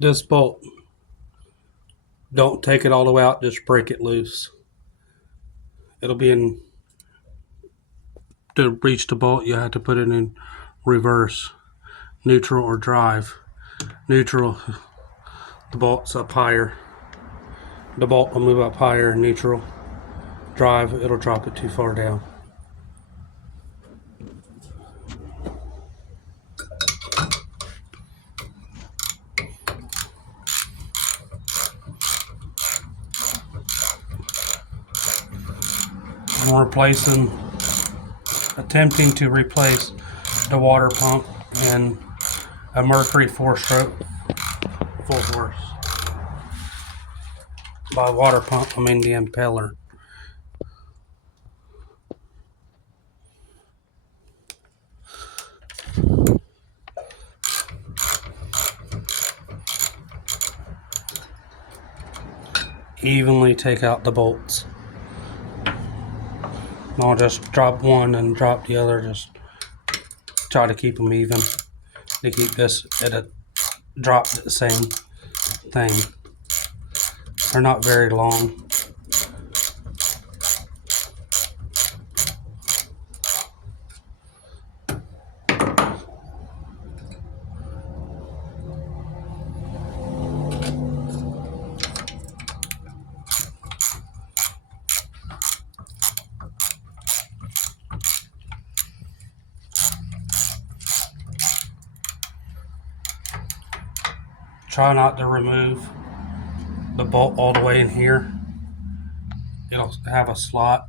This bolt, don't take it all the way out, just break it loose. It'll be in, to reach the bolt, you have to put it in reverse, neutral or drive. Neutral, the bolt's up higher. The bolt will move up higher. Neutral, drive, it'll drop it too far down. I'm attempting to replace the water pump in a Mercury 4-stroke full force. By water pump, I mean the impeller. Evenly take out the bolts. I'll just drop one and drop the other, just try to keep them even, to keep this at a drop at the same thing. They're not very long. Try not to remove the bolt all the way in here. It'll have a slot.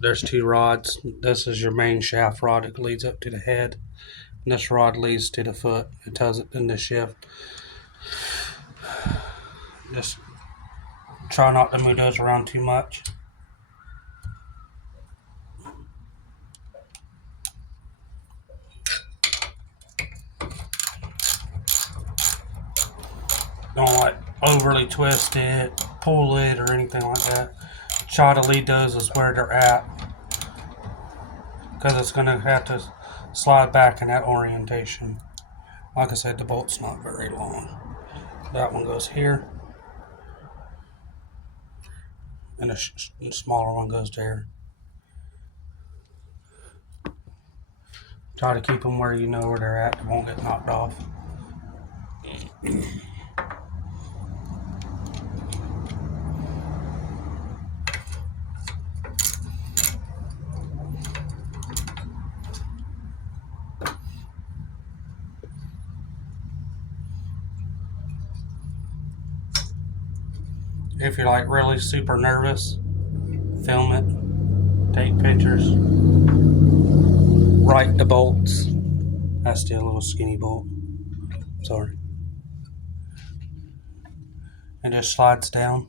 There's 2 rods. This is your main shaft rod. It leads up to the head. And this rod leads to the foot. It tells it in the shift. Just try not to move those around too much. Don't like overly twist it, pull it, or anything like that. Try to lead those as where they're at, because it's going to have to slide back in that orientation. Like I said, the bolt's not very long. That one goes here, and the smaller one goes there. Try to keep them where you know where they're at. They won't get knocked off. If you're like really super nervous, film it, take pictures, write the bolts. That's still a little skinny bolt. Sorry. And just slides down.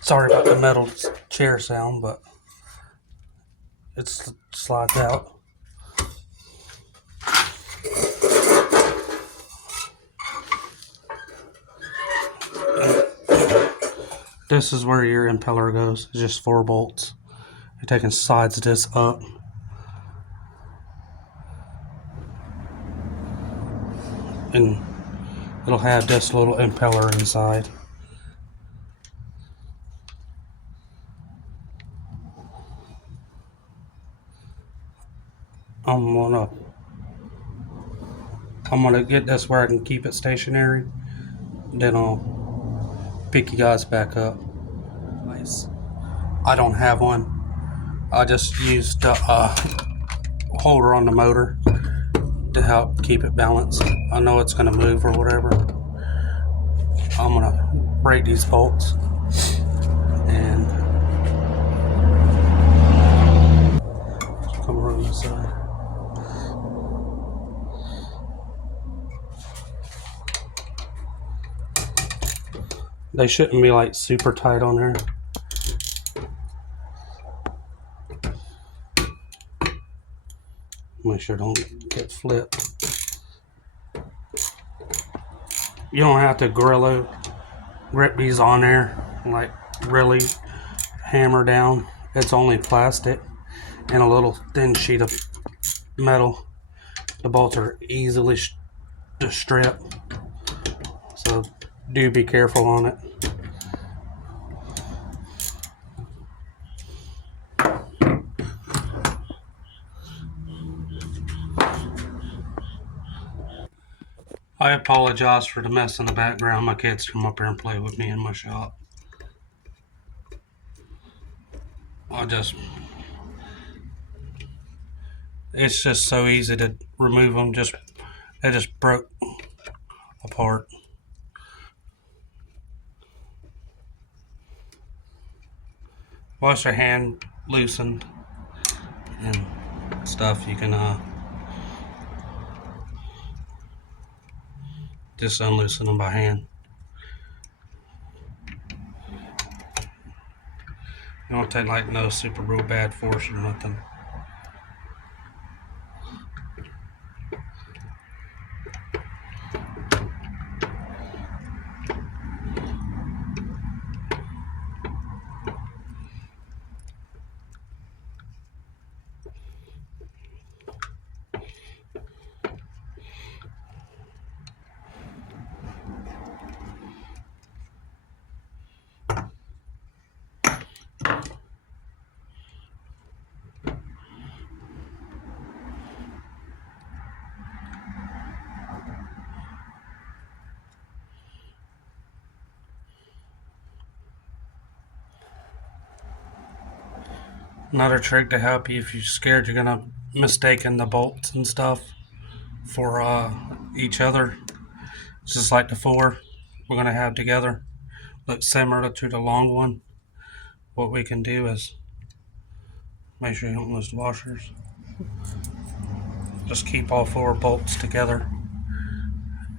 Sorry about the metal chair sound, but it slides out. This is where your impeller goes. It's just 4 bolts. You're taking slides this up. And it'll have this little impeller inside. I'm gonna get this where I can keep it stationary. Then I'll pick you guys back up. Nice. I don't have one. I just used the holder on the motor to help keep it balanced. I know it's gonna move or whatever. I'm gonna break these bolts and come around the side. They shouldn't be like super tight on there. Make sure don't get flipped. You don't have to grip these on there, like really hammer down. It's only plastic and a little thin sheet of metal. The bolts are easily to strip, so do be careful on it. I apologize for the mess in the background. My kids come up here and play with me in my shop. It's just so easy to remove them. They just broke apart. Once your hand loosened and stuff, you can just unloosen them by hand. You don't take like no super real bad force or nothing. Another trick to help you if you're scared you're gonna mistaken the bolts and stuff for each other. Just like the four we're gonna have together, look similar to the long one. What we can do is make sure you don't lose the washers. Just keep all four bolts together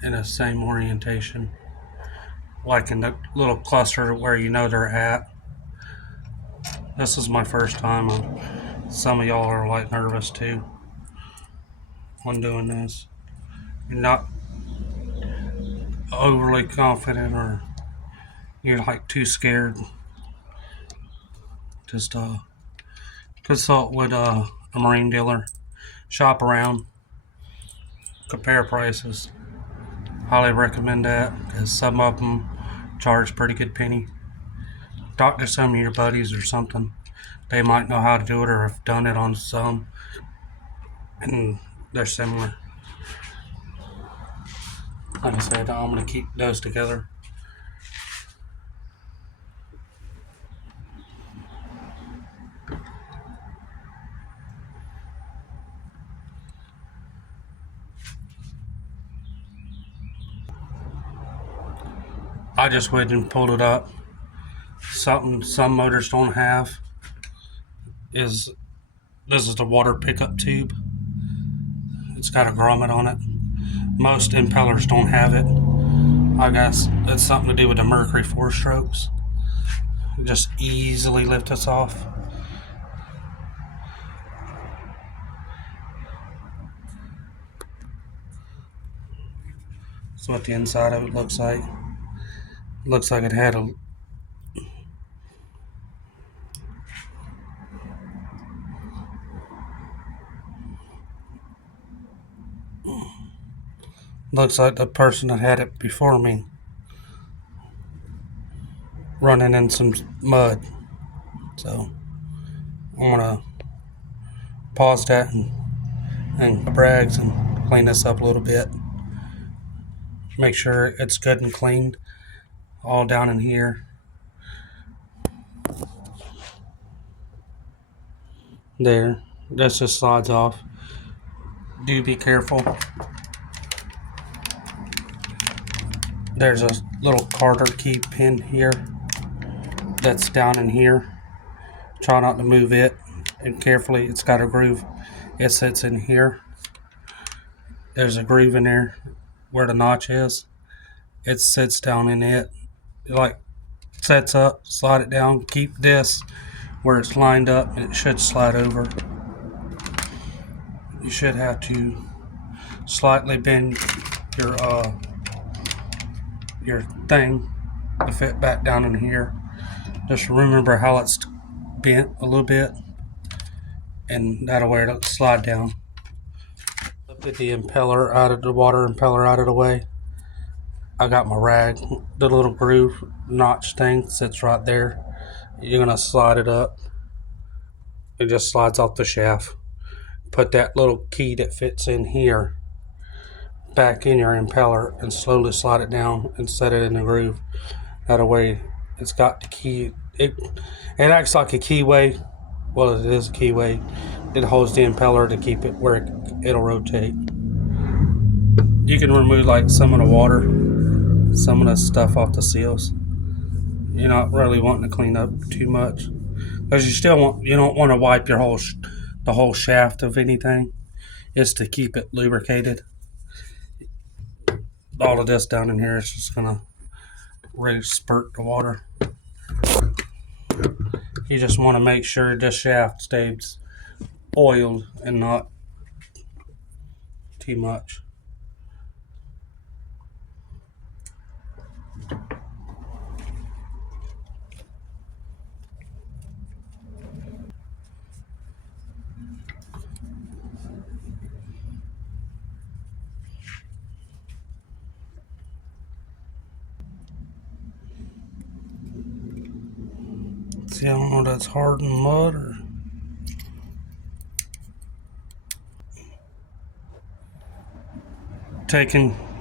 in the same orientation, like in the little cluster where you know they're at. This is my first time. Some of y'all are like nervous too when doing this. You're not overly confident or you're like too scared. Just consult with a marine dealer. Shop around. Compare prices. Highly recommend that because some of them charge pretty good penny. Talk to some of your buddies or something. They might know how to do it or have done it on some, and they're similar. Like I said, I'm going to keep those together. I just went and pulled it up. Something some motors don't have is this is the water pickup tube. It's got a grommet on it. Most impellers don't have it. I guess it's something to do with the mercury 4-strokes. Just easily lift us off. That's what the inside of it looks like. Looks like it had a looks like the person that had it before me running in some mud. So I'm gonna pause that and brags and clean this up a little bit. Make sure it's good and cleaned all down in here. There, this just slides off. Do be careful. There's a little Carter key pin here that's down in here. Try not to move it, and carefully, it's got a groove. It sits in here. There's a groove in there where the notch is. It sits down in it. It like sets up, slide it down, keep this where it's lined up, and it should slide over. You should have to slightly bend your thing to fit back down in here. Just remember how it's bent a little bit, and that'll where it'll slide down. Get the impeller out of the water impeller out of the way. I got my rag. The little groove notch thing sits right there. You're gonna slide it up. It just slides off the shaft. Put that little key that fits in here back in your impeller and slowly slide it down and set it in the groove. That way it's got the key. It acts like a keyway. Well, it is a keyway. It holds the impeller to keep it where it'll rotate. You can remove like some of the water, some of the stuff off the seals. You're not really wanting to clean up too much because you don't want to wipe your the whole shaft of anything. It's to keep it lubricated. All of this down in here is just gonna really spurt the water. You just want to make sure this shaft stays oiled and not too much. See, I don't know if that's hardened mud or...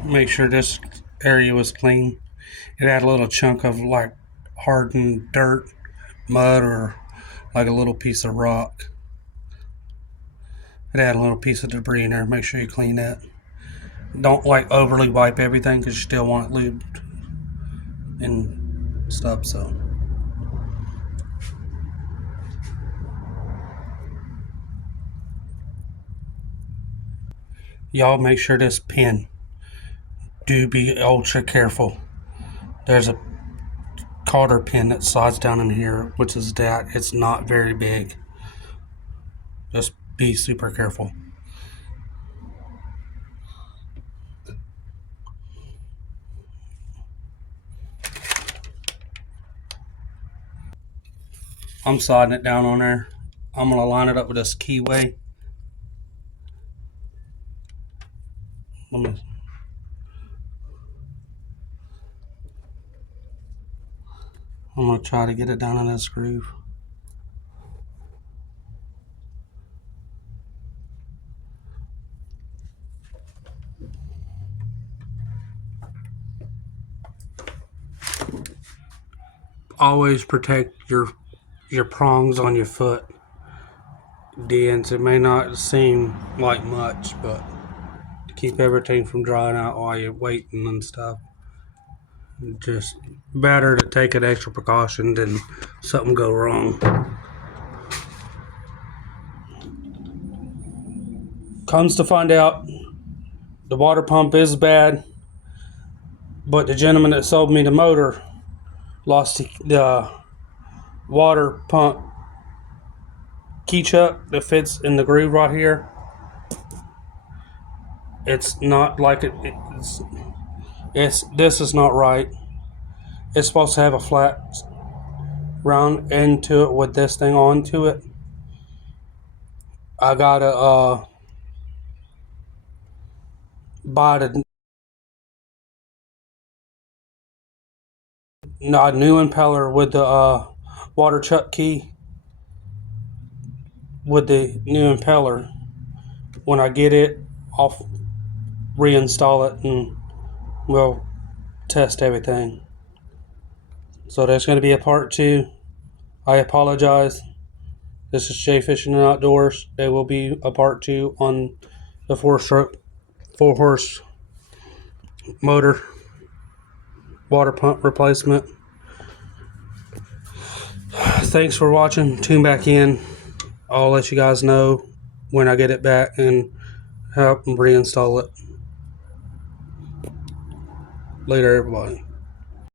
Make sure this area was clean. It had a little chunk of like hardened dirt, mud, or like a little piece of rock. It had a little piece of debris in there. Make sure you clean that. Don't like overly wipe everything because you still want it lubed and stuff. So y'all make sure this pin, do be ultra careful. There's a cotter pin that slides down in here, which is that. It's not very big. Just be super careful. I'm sliding it down on there. I'm gonna line it up with this keyway. I'm gonna try to get it down in this groove. Always protect your prongs on your foot. Dents. It may not seem like much, but to keep everything from drying out while you're waiting and stuff. Just better to take an extra precaution than something go wrong. Comes to find out, the water pump is bad, but the gentleman that sold me the motor lost the water pump key chuck that fits in the groove right here. It's not like this is not right. It's supposed to have a flat round end to it with this thing onto it. I gotta buy the new impeller with the water chuck key with the new impeller. When I get it, I'll reinstall it and we'll test everything. So there's going to be a part 2. I apologize. This is Jay Fishing and Outdoors. There will be a part 2 on the 4-horse motor water pump replacement. Thanks for watching. Tune back in. I'll let you guys know when I get it back and help reinstall it. Later, everybody.